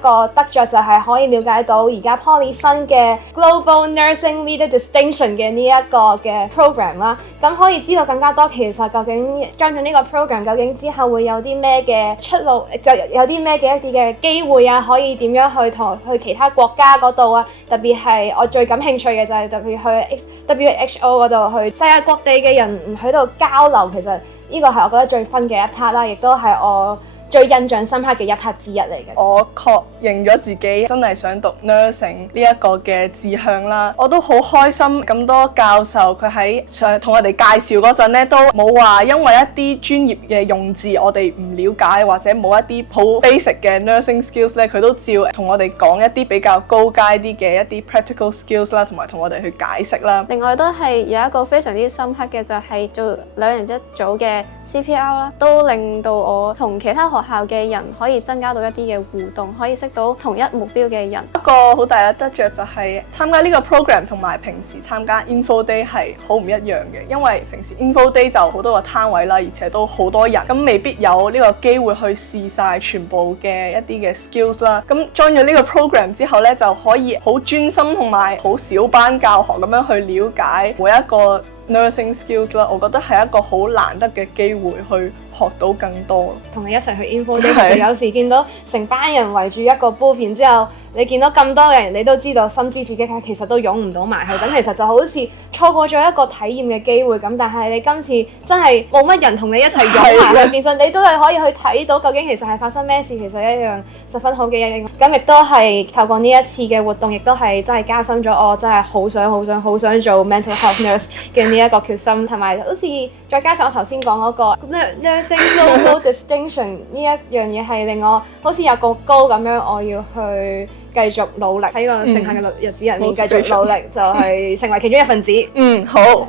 個得着就係可以了解到而家 Poly 新嘅 Global Nursing Leader Distinction 嘅呢一個嘅 program 啦，咁可以知道更加多其實究竟將咗呢個 program 究竟之後會有啲咩嘅出路，就有啲咩嘅一啲嘅機會啊，可以點樣去其他國家嗰度啊，特別係我最感興趣嘅就係特別去 WHO 嗰度去世界各地嘅人喺度交流，其實呢個係我覺得最 fun 嘅一 part 啦，亦都係我最印象深刻嘅一 part 之一嚟嘅。我確認咗自己真係想讀 nursing 呢一個嘅志向啦，我都好開心咁多教授佢喺同我哋介紹嗰陣咧，都冇話因為一啲專業嘅用字我哋唔了解或者冇一啲好 basic 嘅 nursing skills 咧，佢都照同我哋講一啲比較高階啲嘅一啲 practical skills 啦，同埋同我哋去解釋啦。另外都係有一個非常之深刻嘅就係做2人一組嘅 CPR 啦，都令到我同其他學校嘅人可以增加到一啲嘅互動，可以識到同一目標嘅人。一個好大嘅得着就係參加呢個 program 同埋平時參加 info day 係好唔一樣嘅，因為平時 info day 就好多個攤位啦，而且都好多人，咁未必有呢個機會去試晒全部嘅一啲嘅 skills 啦。咁 join 咗呢個 program 之後咧，就可以好專心同埋好小班教學咁樣去了解每一個nursing skills 啦，我覺得係一個好難得嘅機會去學到更多。同你一齊去 info day， 其實有時見到成班人圍住一個 booth， 然之後你見到咁多嘅人，你都知道心知自己其實都湧唔到埋去，咁其實就好似錯過咗一個體驗嘅機會咁。但係你今次真係冇乜人同你一齊湧埋去，變相你都係可以去睇到究竟其實係發生咩事，其實一樣十分好嘅一樣。咁亦都係透過呢一次嘅活動，亦都係真係加深咗我真係好想做 mental health nurse 嘅呢一個決心，同埋好似再加上我頭先講嗰個 nursing global distinction 呢一樣嘢係令我好似有個高咁樣，我要去繼續努力喺個剩下嘅日子入面繼續努力，就係成為其中一份子。好。